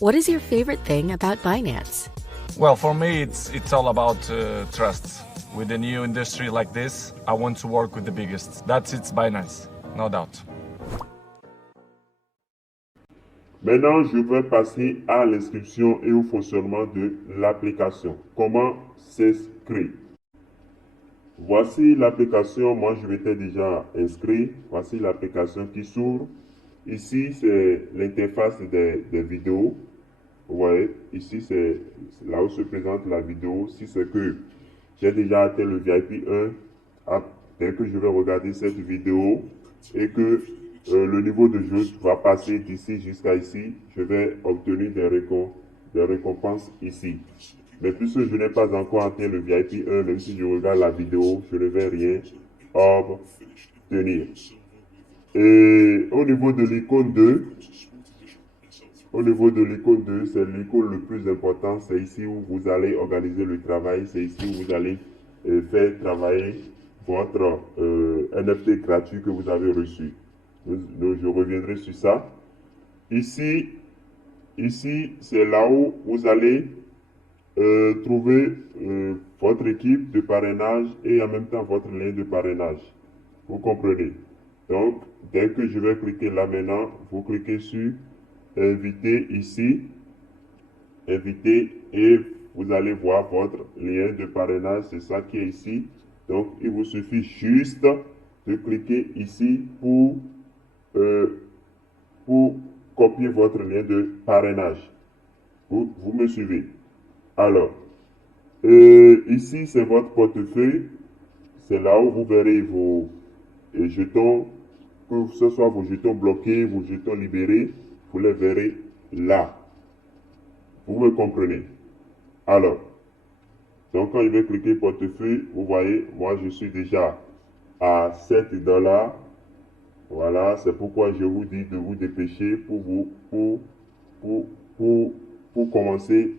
What is your favorite thing about Binance? Well, for me, it's all about trust. With a new industry like this, I want to work with the biggest. That's it's Binance, no doubt. Maintenant, je vais passer à l'inscription et au fonctionnement de l'application. Comment s'inscrire? Voici l'application. Moi, je m'étais déjà inscrit. Voici l'application qui s'ouvre. Ici, c'est l'interface des vidéos. Vous voyez, ici, c'est là où se présente la vidéo. Si c'est que j'ai déjà atteint le VIP 1, dès que je vais regarder cette vidéo et que le niveau de jeu va passer d'ici jusqu'à ici, je vais obtenir des récompenses ici. Mais puisque je n'ai pas encore atteint le VIP 1, même si je regarde la vidéo, je ne vais rien obtenir. Et au niveau de l'icône 2, c'est l'icône le plus important. C'est ici où vous allez organiser le travail. C'est ici où vous allez faire travailler votre NFT gratuit que vous avez reçu. Donc, je reviendrai sur ça. Ici, c'est là où vous allez trouver votre équipe de parrainage et en même temps votre lien de parrainage. Vous comprenez? Donc, dès que je vais cliquer là maintenant, vous cliquez sur inviter ici, inviter et vous allez voir votre lien de parrainage, c'est ça qui est ici. Donc, il vous suffit juste de cliquer ici pour copier votre lien de parrainage. Vous me suivez? Alors, ici, c'est votre portefeuille. C'est là où vous verrez vos jetons, que ce soit vos jetons bloqués, vos jetons libérés, vous les verrez là. Vous me comprenez? Alors, donc quand je vais cliquer portefeuille, vous voyez, moi je suis déjà à 7 $. Voilà, c'est pourquoi je vous dis de vous dépêcher pour commencer.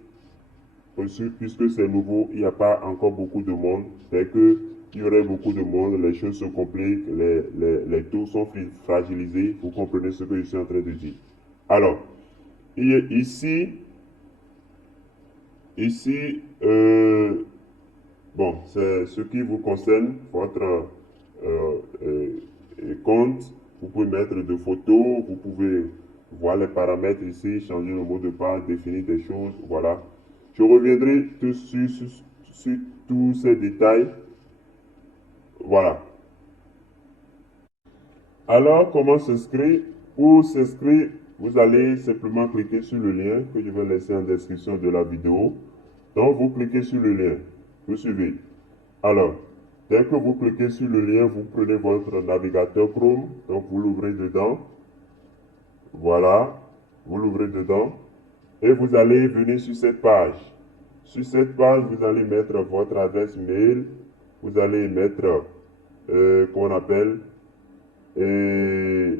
Puisque c'est nouveau, il n'y a pas encore beaucoup de monde. Dès qu'il y aurait beaucoup de monde, les choses se compliquent, les taux sont fragilisés. Vous comprenez ce que je suis en train de dire. Alors, ici, bon, c'est ce qui vous concerne, votre compte. Vous pouvez mettre des photos, vous pouvez voir les paramètres ici, changer le mot de passe, définir des choses, voilà. Je reviendrai sur tous ces détails. Voilà. Alors, comment s'inscrire? Pour s'inscrire, vous allez simplement cliquer sur le lien que je vais laisser en description de la vidéo. Donc, vous cliquez sur le lien. Vous suivez. Alors, dès que vous cliquez sur le lien, vous prenez votre navigateur Chrome. Donc, vous l'ouvrez dedans. Voilà. Vous l'ouvrez dedans. Et vous allez venir sur cette page. Sur cette page, vous allez mettre votre adresse mail. Vous allez mettre, comment on appelle, et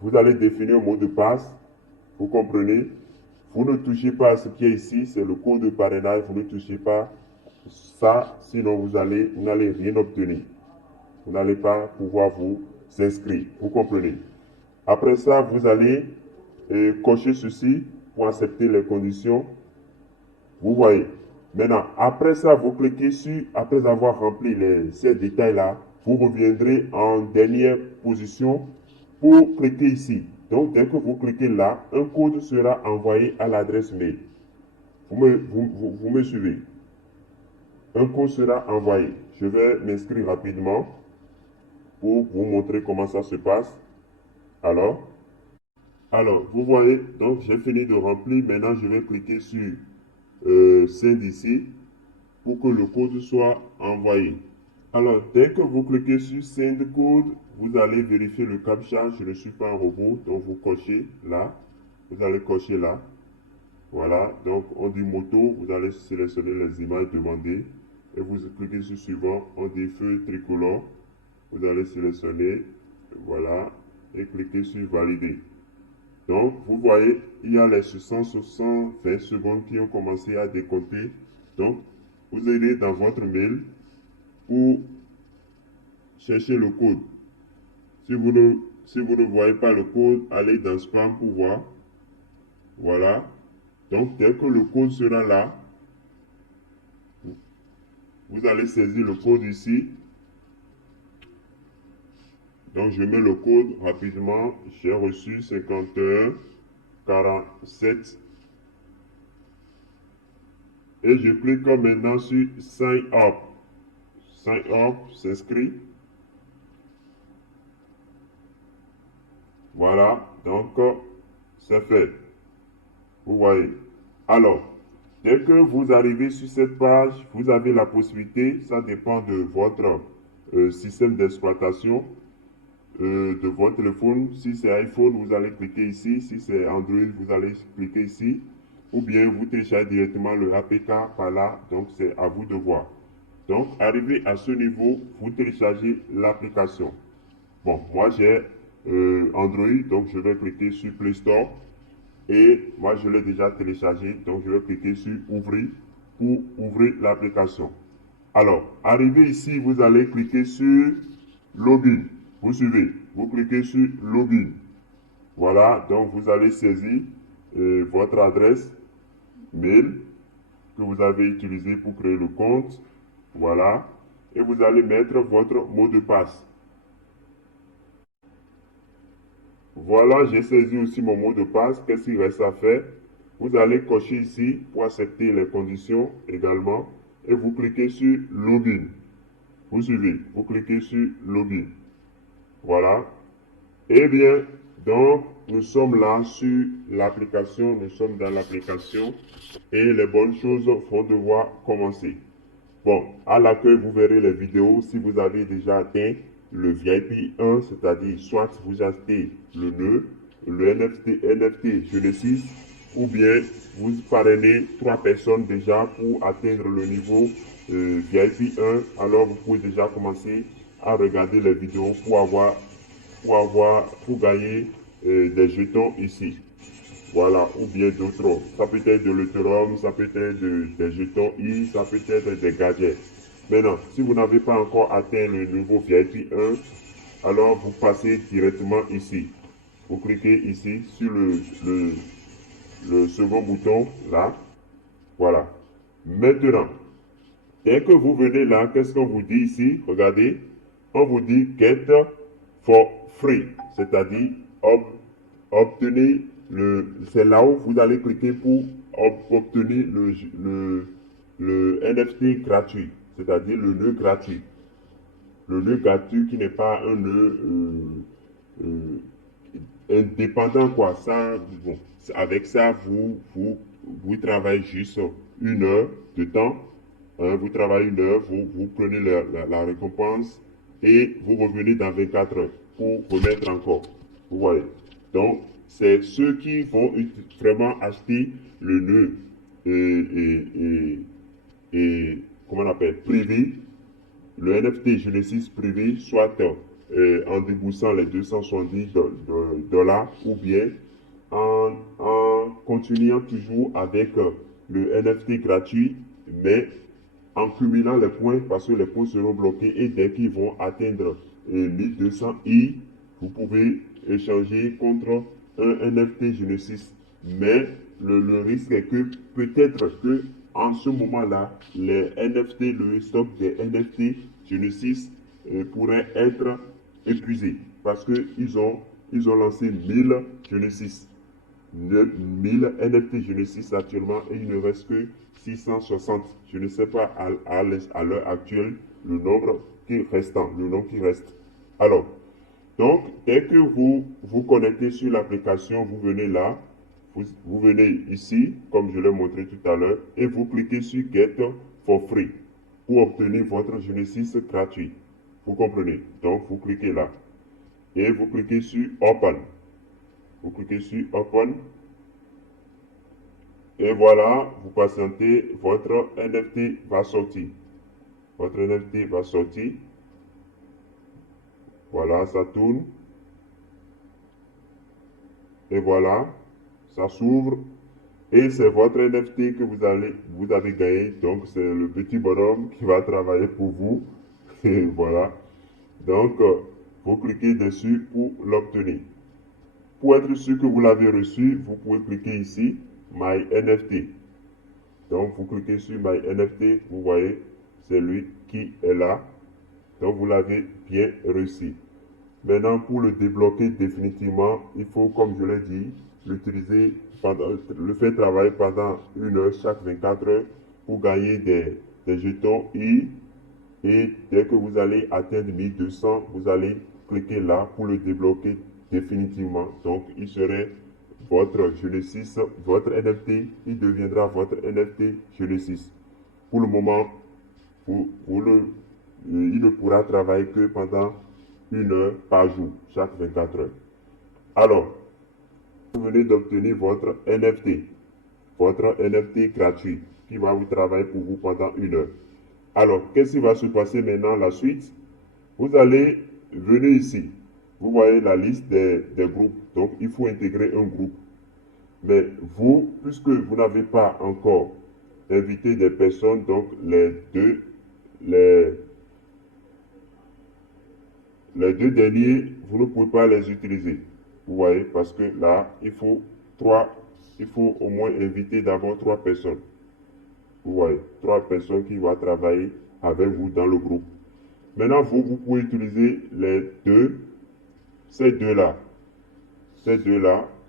vous allez définir un mot de passe. Vous comprenez? Vous ne touchez pas à ce qui est ici, c'est le code de parrainage. Vous ne touchez pas ça, sinon vous n'allez rien obtenir. Vous n'allez pas pouvoir vous inscrire. Vous comprenez? Après ça, vous allez cocher ceci pour accepter les conditions. Vous voyez. Maintenant, après ça, vous cliquez sur, après avoir rempli ces détails-là, vous reviendrez en dernière position pour cliquer ici. Donc, dès que vous cliquez là, un code sera envoyé à l'adresse mail. Vous me suivez? Un code sera envoyé. Je vais m'inscrire rapidement pour vous montrer comment ça se passe. Alors, vous voyez, donc j'ai fini de remplir. Maintenant, je vais cliquer sur Send ici pour que le code soit envoyé. Alors, dès que vous cliquez sur Send Code, vous allez vérifier le captcha. Je ne suis pas un robot, donc vous cochez là. Vous allez cocher là. Voilà, donc on dit moto, vous allez sélectionner les images demandées et vous cliquez sur suivant, on dit feu tricolore. Vous allez sélectionner, voilà, et cliquer sur valider. Donc, vous voyez, il y a les 620 secondes qui ont commencé à décompter. Donc, vous allez dans votre mail pour chercher le code. Si vous ne voyez pas le code, allez dans spam pour voir. Voilà. Donc, dès que le code sera là, vous allez saisir le code ici. Donc, je mets le code rapidement. J'ai reçu 51 47. Et je clique maintenant sur Sign Up. Sign Up, s'inscrit. Voilà, donc c'est fait. Vous voyez. Alors, dès que vous arrivez sur cette page, vous avez la possibilité, ça dépend de votre système d'exploitation, de votre téléphone. Si c'est iPhone, vous allez cliquer ici. Si c'est Android, vous allez cliquer ici. Ou bien vous téléchargez directement le APK par là. Donc, c'est à vous de voir. Donc, arrivé à ce niveau, vous téléchargez l'application. Bon, moi j'ai Android, donc je vais cliquer sur Play Store. Et moi je l'ai déjà téléchargé, donc je vais cliquer sur Ouvrir pour ouvrir l'application. Alors, arrivé ici, vous allez cliquer sur Login. Vous suivez, vous cliquez sur Login. Voilà, donc vous allez saisir votre adresse mail que vous avez utilisé pour créer le compte. Voilà, et vous allez mettre votre mot de passe. Voilà, j'ai saisi aussi mon mot de passe. Qu'est-ce qu'il reste à faire? Vous allez cocher ici pour accepter les conditions également et vous cliquez sur Login. Vous suivez, vous cliquez sur Login. Voilà. Eh bien, donc, nous sommes là sur l'application, nous sommes dans l'application et les bonnes choses vont devoir commencer. Bon, à l'accueil, vous verrez les vidéos. Si vous avez déjà atteint le VIP 1, c'est-à-dire soit vous achetez le nœud, le NFT Genesis, ou bien vous parrainez 3 personnes déjà pour atteindre le niveau VIP 1. Alors vous pouvez déjà commencer à regarder les vidéos pour gagner des jetons ici. Voilà, ou bien d'autres. Ça peut être de l'Ethereum, ça peut être des jetons I, ça peut être des gadgets. Maintenant, si vous n'avez pas encore atteint le niveau VIP 1, alors vous passez directement ici. Vous cliquez ici sur le second bouton, là. Voilà. Maintenant, dès que vous venez là, qu'est-ce qu'on vous dit ici? Regardez, on vous dit Get for free, c'est-à-dire obtenez c'est là où vous allez cliquer pour obtenir le NFT gratuit, c'est-à-dire le nœud gratuit. Le nœud gratuit qui n'est pas un nœud indépendant, quoi. Ça, bon, avec ça, vous travaillez juste 1 heure de temps. Hein, vous travaillez 1 heure, vous prenez la récompense et vous revenez dans 24 heures pour remettre encore. Vous voyez. Donc, c'est ceux qui vont vraiment acheter le nœud comment on appelle, privé, le NFT Genesis privé, soit en déboursant les 270 dollars ou bien en continuant toujours avec le NFT gratuit, mais en cumulant les points parce que les points seront bloqués et dès qu'ils vont atteindre 1200 I, vous pouvez échanger contre un NFT Genesis. Mais le risque est que peut-être que en ce moment-là, les NFT, le stock des NFT Genesis pourrait être épuisé parce qu'ils ont lancé 1000 Genesis. 1000 NFT Genesis actuellement et il ne reste que 660. Je ne sais pas à l'heure actuelle le nombre qui reste. Alors, donc, dès que vous vous connectez sur l'application, vous venez là, vous venez ici, comme je l'ai montré tout à l'heure, et vous cliquez sur Get for Free pour obtenir votre Genesis gratuit. Vous comprenez? Donc, vous cliquez là. Et vous cliquez sur Open. Vous cliquez sur Open. Et voilà, vous patientez, votre NFT va sortir. Votre NFT va sortir. Voilà, ça tourne. Et voilà, ça s'ouvre. Et c'est votre NFT que vous avez gagné. Donc, c'est le petit bonhomme qui va travailler pour vous. Et voilà. Donc, vous cliquez dessus pour l'obtenir. pour être sûr que vous l'avez reçu, vous pouvez cliquer ici, My NFT. Donc, vous cliquez sur My NFT, vous voyez, c'est lui qui est là. Donc, vous l'avez bien reçu. Maintenant, pour le débloquer définitivement, il faut, comme je l'ai dit, l'utiliser, le faire travailler pendant 1 heure chaque 24 heures pour gagner des jetons I. Et dès que vous allez atteindre 1200, vous allez cliquer là pour le débloquer définitivement. Donc, il serait votre Genesis, votre NFT, il deviendra votre NFT Genesis. Pour le moment, il ne pourra travailler que pendant 1 heure par jour, chaque 24 heures. Alors, vous venez d'obtenir votre NFT gratuit, qui va vous travailler pour vous pendant 1 heure. Alors, qu'est-ce qui va se passer maintenant, la suite? Vous allez venir ici. Vous voyez la liste des groupes. Donc, il faut intégrer un groupe. Mais vous, puisque vous n'avez pas encore invité des personnes, donc les deux derniers, vous ne pouvez pas les utiliser. Vous voyez, parce que là, il faut au moins inviter d'abord 3 personnes. Vous voyez, 3 personnes qui vont travailler avec vous dans le groupe. Maintenant, vous pouvez utiliser ces deux-là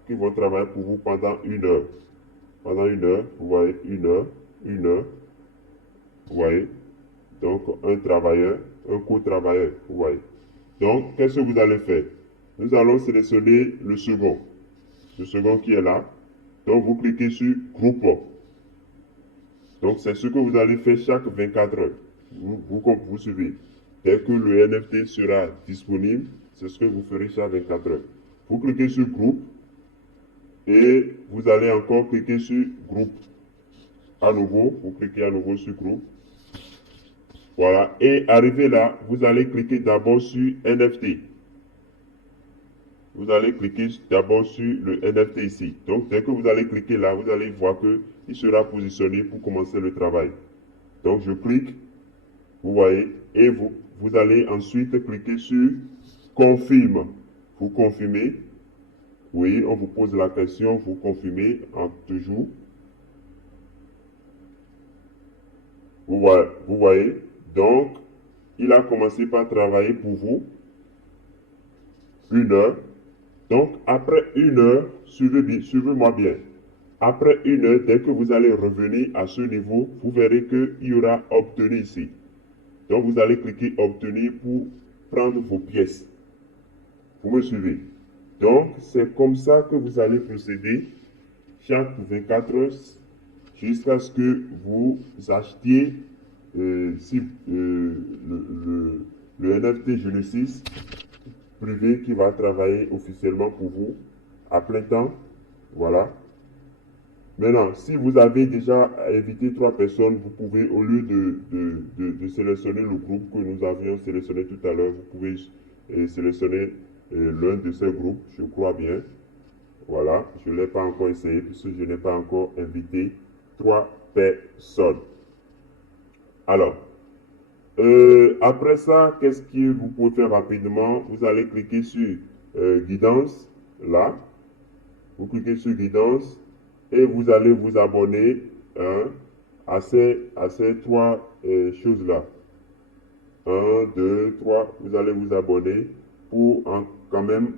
qui vont travailler pour vous pendant 1 heure. Pendant 1 heure, vous voyez, 1 heure, vous voyez. Donc, un travailleur, un co-travailleur, vous voyez. Donc, qu'est-ce que vous allez faire? Nous allons sélectionner le second qui est là. Donc, vous cliquez sur groupe. Donc, c'est ce que vous allez faire chaque 24 heures. Vous suivez. Dès que le NFT sera disponible, c'est ce que vous ferez chaque 24 heures. Vous cliquez sur groupe et vous allez encore cliquer sur groupe. À nouveau, vous cliquez à nouveau sur groupe. Voilà. Et arrivé là, vous allez cliquer d'abord sur NFT. Vous allez cliquer d'abord sur le NFT ici. Donc, dès que vous allez cliquer là, vous allez voir qu'il sera positionné pour commencer le travail. Donc, je clique, vous voyez, et vous allez ensuite cliquer sur confirme. Vous confirmez. Oui, on vous pose la question, vous confirmez toujours. Vous voyez. Donc, il a commencé par travailler pour vous 1 heure. Donc, après 1 heure, suivez-moi bien. Après 1 heure, dès que vous allez revenir à ce niveau, vous verrez qu'il y aura obtenu ici. Donc, vous allez cliquer obtenir pour prendre vos pièces. Vous me suivez? Donc, c'est comme ça que vous allez procéder chaque 24 heures jusqu'à ce que vous achetiez le NFT Genesis privé qui va travailler officiellement pour vous à plein temps. Voilà. Maintenant, si vous avez déjà invité 3 personnes, vous pouvez, au lieu de sélectionner le groupe que nous avions sélectionné tout à l'heure, vous pouvez sélectionner l'un de ces groupes, je crois bien. Voilà, je ne l'ai pas encore essayé puisque je n'ai pas encore invité 3 personnes. Alors, après ça, qu'est-ce que vous pouvez faire rapidement? Vous allez cliquer sur guidance, là. Vous cliquez sur guidance et vous allez vous abonner à ces 3 choses-là. 1, 2, 3, vous allez vous abonner pour quand même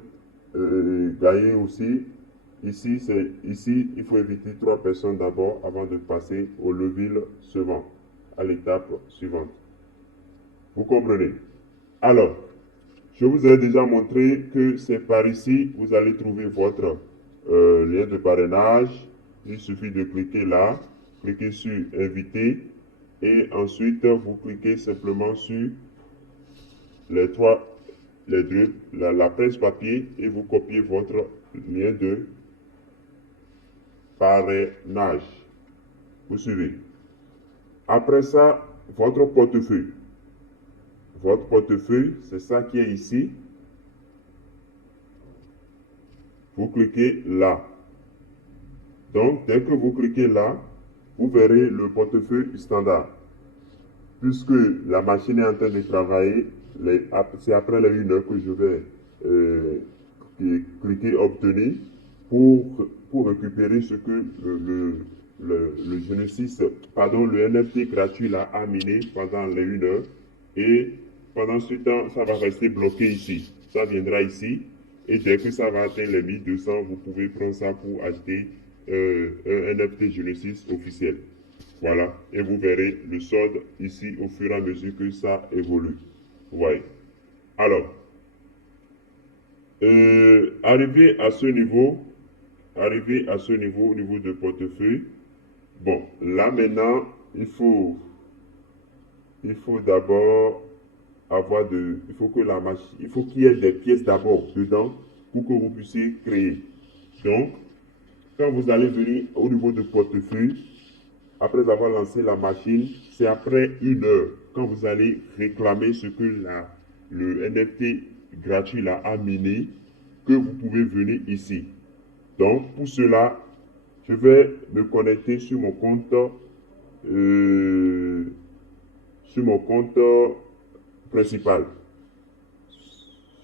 gagner aussi. Ici, il faut éviter 3 personnes d'abord avant de passer au level suivant, à l'étape suivante. Vous comprenez? Alors, je vous ai déjà montré que c'est par ici, vous allez trouver votre lien de parrainage. Il suffit de cliquer là, cliquer sur inviter et ensuite vous cliquez simplement sur la presse papier et vous copiez votre lien de parrainage. Vous suivez. Après ça, votre portefeuille. Votre portefeuille, c'est ça qui est ici. Vous cliquez là. Donc, dès que vous cliquez là, vous verrez le portefeuille standard. Puisque la machine est en train de travailler, c'est après les 1 heure que je vais cliquez obtenir pour récupérer ce que le Genesis, pardon, le NFT gratuit là a miné pendant les 1 heure. Et pendant ce temps, ça va rester bloqué ici. Ça viendra ici. Et dès que ça va atteindre les 1200, vous pouvez prendre ça pour acheter un NFT Genesis officiel. Voilà. Et vous verrez le solde ici au fur et à mesure que ça évolue. Vous voyez. Alors, arrivé à ce niveau au niveau de portefeuille, bon, là maintenant, il faut d'abord il faut qu'il y ait des pièces d'abord dedans pour que vous puissiez créer. Donc, quand vous allez venir au niveau de portefeuille, après avoir lancé la machine, c'est après 1 heure, quand vous allez réclamer ce que le NFT gratuit là a miné, que vous pouvez venir ici. Donc, pour cela, je vais me connecter sur mon compte principal.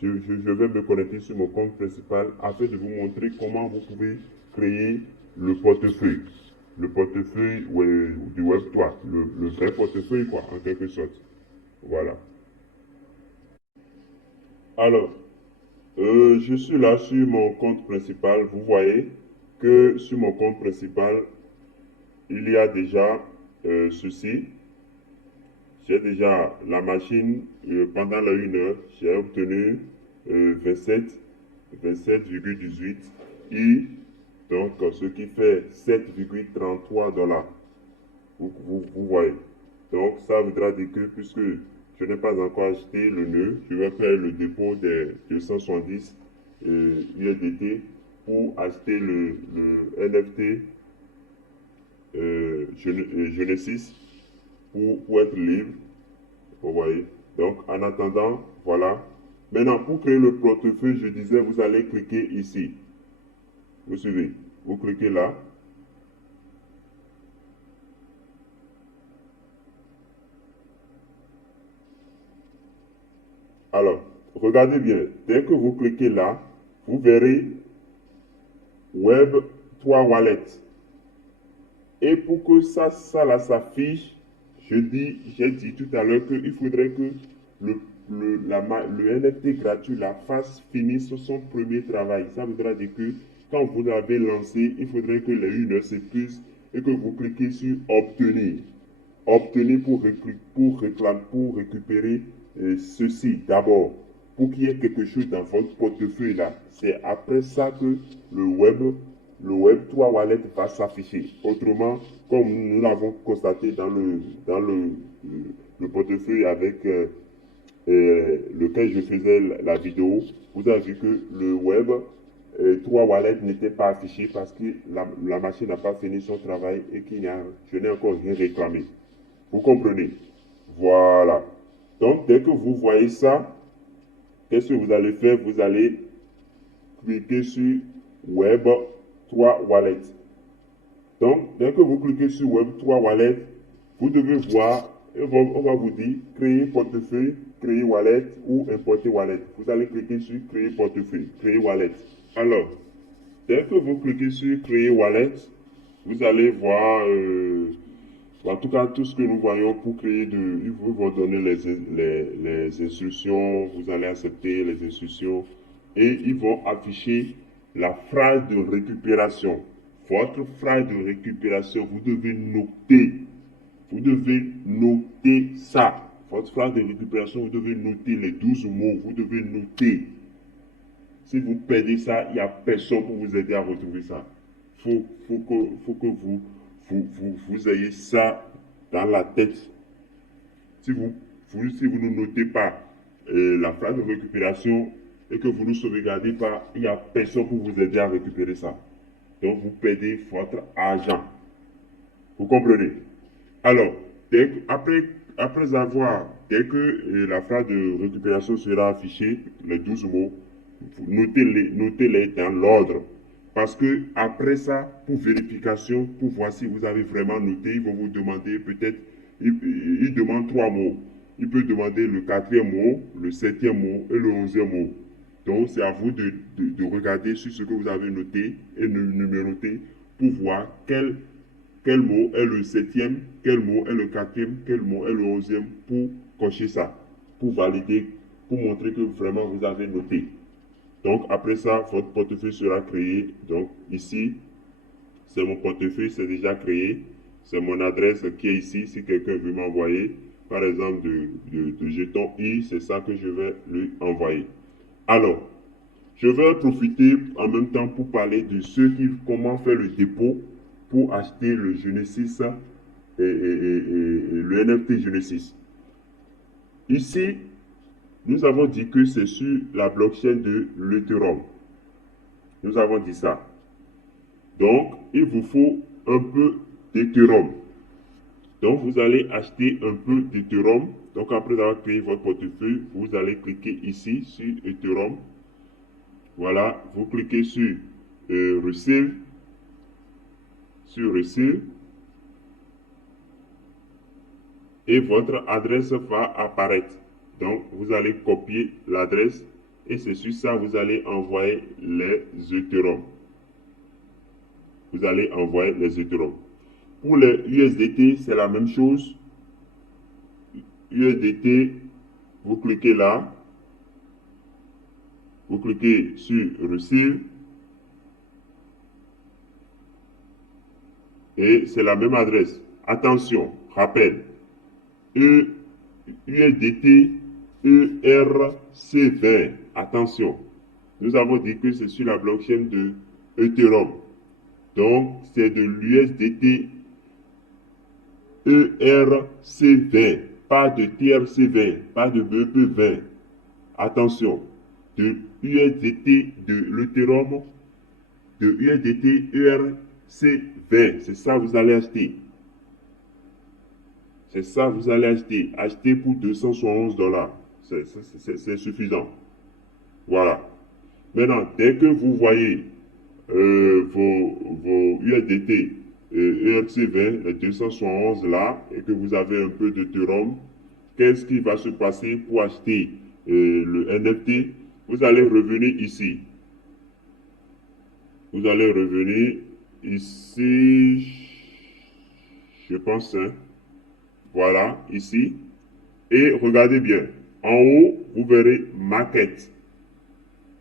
Je vais me connecter sur mon compte principal afin de vous montrer comment vous pouvez créer le portefeuille. Le portefeuille du Web3, le vrai portefeuille quoi, en quelque sorte. Voilà. Alors, je suis là sur mon compte principal. Vous voyez que sur mon compte principal, il y a déjà ceci. J'ai déjà la machine, pendant la 1 heure, j'ai obtenu 27,18 I, donc ce qui fait 7,33 $. Vous voyez. Donc ça voudra dire que puisque je n'ai pas encore acheté le nœud, je vais faire le dépôt des 270 USDT pour acheter le NFT Genesis pour être libre. Vous voyez. Donc en attendant, voilà. Maintenant pour créer le portefeuille, je disais, vous allez cliquer ici. Vous suivez. Vous cliquez là. Alors, regardez bien, dès que vous cliquez là, vous verrez Web3 Wallet. Et pour que ça là s'affiche, j'ai dit tout à l'heure qu'il faudrait que le NFT gratuit là fasse finir son premier travail. Ça voudra dire que quand vous l'avez lancé, il faudrait que les 1 heure s'épuisent et que vous cliquez sur obtenir. Obtenir pour récupérer ceci d'abord, pour qu'il y ait quelque chose dans votre portefeuille là. C'est après ça que le Web3 Wallet va s'afficher. Autrement, comme nous l'avons constaté dans le portefeuille avec lequel je faisais la vidéo, vous avez vu que le Web3 Wallet n'était pas affiché parce que la machine n'a pas fini son travail et je n'ai encore rien réclamé. Vous comprenez? Voilà. Donc, dès que vous voyez ça, qu'est-ce que vous allez faire? Vous allez cliquer sur Web3 Wallet. Donc, dès que vous cliquez sur Web3 Wallet, vous devez voir, on va vous dire créer portefeuille, créer wallet ou importer wallet. Vous allez cliquer sur créer portefeuille, créer wallet. Alors, dès que vous cliquez sur créer wallet, vous allez voir, en tout cas, tout ce que nous voyons pour créer ils vont donner les instructions, vous allez accepter les instructions et ils vont afficher la phrase de récupération. Votre phrase de récupération, vous devez noter ça. Votre phrase de récupération, vous devez noter les 12 mots, vous devez noter. Si vous perdez ça, il n'y a personne pour vous aider à retrouver ça. Faut que vous ayez ça dans la tête. Si vous ne notez pas la phrase de récupération et que vous ne sauvegardez pas, il n'y a personne pour vous aider à récupérer ça. Donc vous perdez votre argent. Vous comprenez? Alors, après dès que la phrase de récupération sera affichée, les 12 mots, notez-les dans l'ordre. Parce que après ça, pour vérification, pour voir si vous avez vraiment noté, ils vont vous demander peut-être, ils demandent 3 mots. Il peut demander le 4e mot, le 7e mot et le 11e mot. Donc, c'est à vous de regarder sur ce que vous avez noté et de numéroter pour voir quel mot est le septième, quel mot est le quatrième, quel mot est le onzième pour cocher ça, pour valider, pour montrer que vraiment vous avez noté. Donc, après ça, votre portefeuille sera créé. Donc, ici, c'est mon portefeuille, c'est déjà créé. C'est mon adresse qui est ici. Si quelqu'un veut m'envoyer, par exemple, de jetons I, c'est ça que je vais lui envoyer. Alors, je vais profiter en même temps pour parler de comment faire le dépôt pour acheter le Genesis et le NFT Genesis. Ici, nous avons dit que c'est sur la blockchain de l'Ethereum. Nous avons dit ça. Donc, il vous faut un peu d'Ethereum. Donc, vous allez acheter un peu d'Ethereum. Donc, après avoir créé votre portefeuille, vous allez cliquer ici sur Ethereum. Voilà, vous cliquez sur Receive. Sur Receive. Et votre adresse va apparaître. Donc, vous allez copier l'adresse et c'est sur ça que vous allez envoyer les Ethereum. Vous allez envoyer les Ethereum. Pour les USDT, c'est la même chose. USDT, vous cliquez là. Vous cliquez sur Receive. Et c'est la même adresse. Attention, rappel. USDT ERC20. Attention. Nous avons dit que c'est sur la blockchain de Ethereum. Donc, c'est de l'USDT ERC20. Pas de TRC20. Pas de BP20. Attention. De USDT de l'Ethereum. De USDT ERC20. C'est ça que vous allez acheter. C'est ça que vous allez acheter. Acheter pour 271 $. C'est suffisant. Voilà. Maintenant, dès que vous voyez vos USDT ERC20, les 271 là, et que vous avez un peu de Ethereum, qu'est-ce qui va se passer pour acheter le NFT? Vous allez revenir ici. Vous allez revenir ici, je pense, hein. Voilà, ici. Et regardez bien. En haut, vous verrez Market.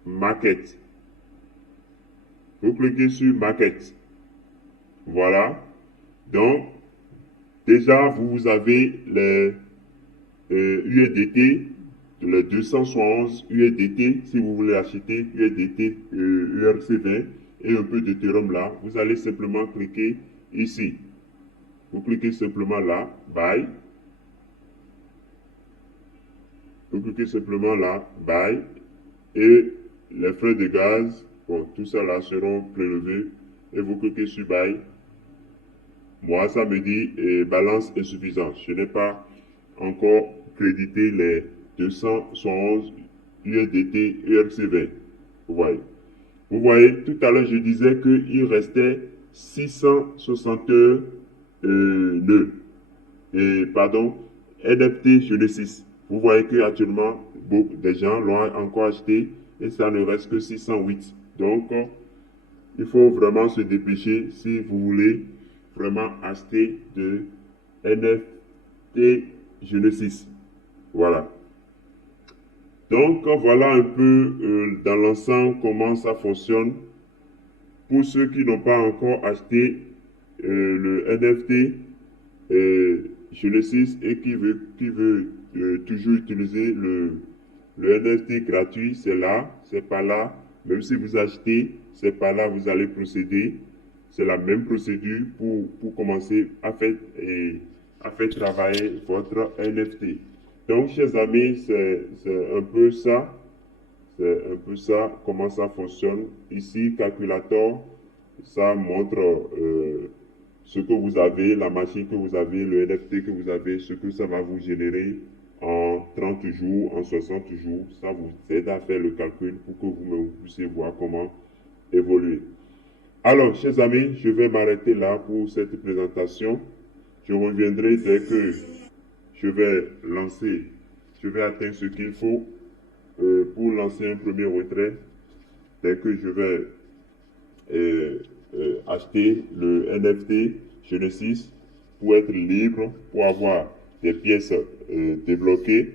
Market. Vous cliquez sur Market. Voilà. Donc, déjà, vous avez les USDT, les 271 USDT, si vous voulez acheter USDT ERC20 et un peu d'Ethereum là, vous allez simplement cliquer ici. Vous cliquez simplement là, Buy. Vous cliquez simplement là, Buy. Et les frais de gaz, bon, tout ça là seront prélevés. Et vous cliquez sur Buy. Moi, ça me dit balance insuffisante. Je n'ai pas encore crédité les 271 USDT ERC20. Vous voyez. Vous voyez, tout à l'heure, je disais qu'il restait 662 NFT Genesis. Vous voyez qu'actuellement, beaucoup de gens l'ont encore acheté et ça ne reste que 608. Donc, il faut vraiment se dépêcher si vous voulez vraiment acheter de NFT Genesis. Voilà. Donc, voilà un peu dans l'ensemble comment ça fonctionne. Pour ceux qui n'ont pas encore acheté le NFT Genesis et qui veut toujours utiliser le NFT gratuit, c'est là, c'est pas là. Même si vous achetez, c'est pas là vous allez procéder. C'est la même procédure pour commencer à faire travailler votre NFT. Donc, chers amis, c'est un peu ça. C'est un peu ça, comment ça fonctionne. Ici, calculateur, ça montre ce que vous avez, la machine que vous avez, le NFT que vous avez, ce que ça va vous générer en 30 jours, en 60 jours. Ça vous aide à faire le calcul pour que vous puissiez voir comment évoluer. Alors, chers amis, je vais m'arrêter là pour cette présentation. Je reviendrai dès que je vais atteindre ce qu'il faut pour lancer un premier retrait, dès que je vais acheter le NFT Genesis pour être libre, pour avoir des pièces débloquées,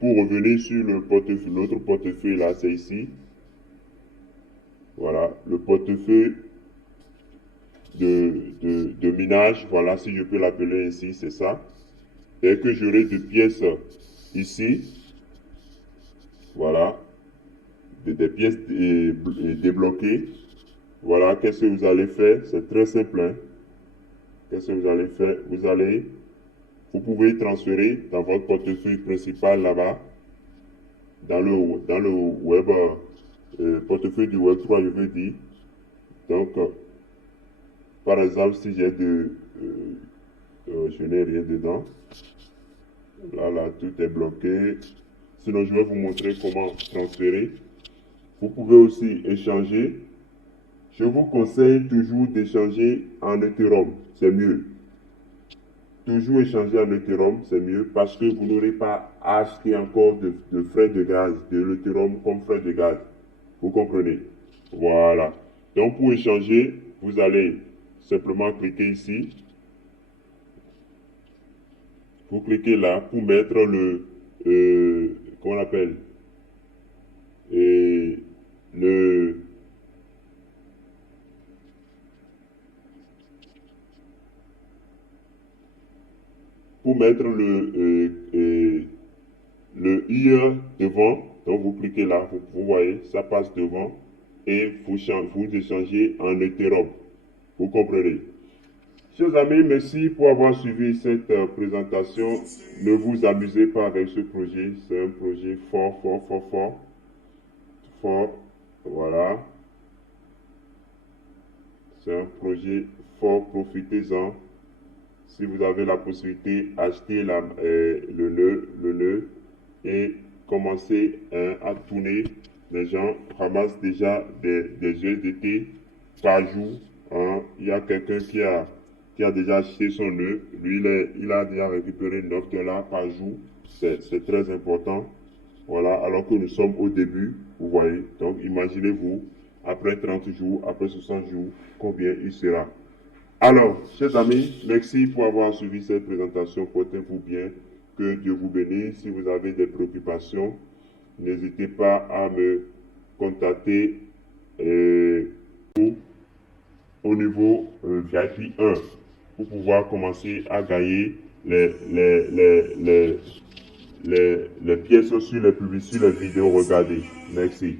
pour revenir sur le portefeuille, l'autre portefeuille là, c'est ici. Voilà, le portefeuille de minage, voilà, si je peux l'appeler ainsi, c'est ça. Dès que j'aurai des pièces ici, voilà, des pièces débloquées, voilà, qu'est-ce que vous allez faire? C'est très simple, hein? Qu'est-ce que vous allez faire? Vous pouvez transférer dans votre portefeuille principal là-bas, dans le web, portefeuille du web 3, je veux dire. Donc, par exemple, si j'ai je n'ai rien dedans. Là, tout est bloqué. Sinon, je vais vous montrer comment transférer. Vous pouvez aussi échanger. Je vous conseille toujours d'échanger en Ethereum. C'est mieux. Toujours échanger en Ethereum, c'est mieux parce que vous n'aurez pas à acheter encore de frais de gaz, de l'Ethereum comme frais de gaz. Vous comprenez? Voilà. Donc, pour échanger, vous allez simplement cliquer ici. Vous cliquez là pour mettre le, comment on appelle, pour mettre le IE devant. Donc vous cliquez là, vous voyez, ça passe devant et vous échangez en Ethereum. Vous comprenez? Chers amis, merci pour avoir suivi cette présentation. Ne vous amusez pas avec ce projet. C'est un projet fort. Voilà. C'est un projet fort. Profitez-en. Si vous avez la possibilité, achetez le nœud et commencez à tourner. Les gens ramassent déjà des USDT par jour. Hein. Il y a quelqu'un qui a déjà acheté son nœud. Lui, il a déjà récupéré 9 $ par jour. C'est très important. Voilà, alors que nous sommes au début, vous voyez. Donc, imaginez-vous, après 30 jours, après 60 jours, combien il sera. Alors, chers amis, merci pour avoir suivi cette présentation. Portez-vous bien. Que Dieu vous bénisse. Si vous avez des préoccupations, n'hésitez pas à me contacter au niveau VIP 1 pour pouvoir commencer à gagner les pièces sur les vidéos regardées. Merci.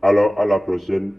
Alors, à la prochaine.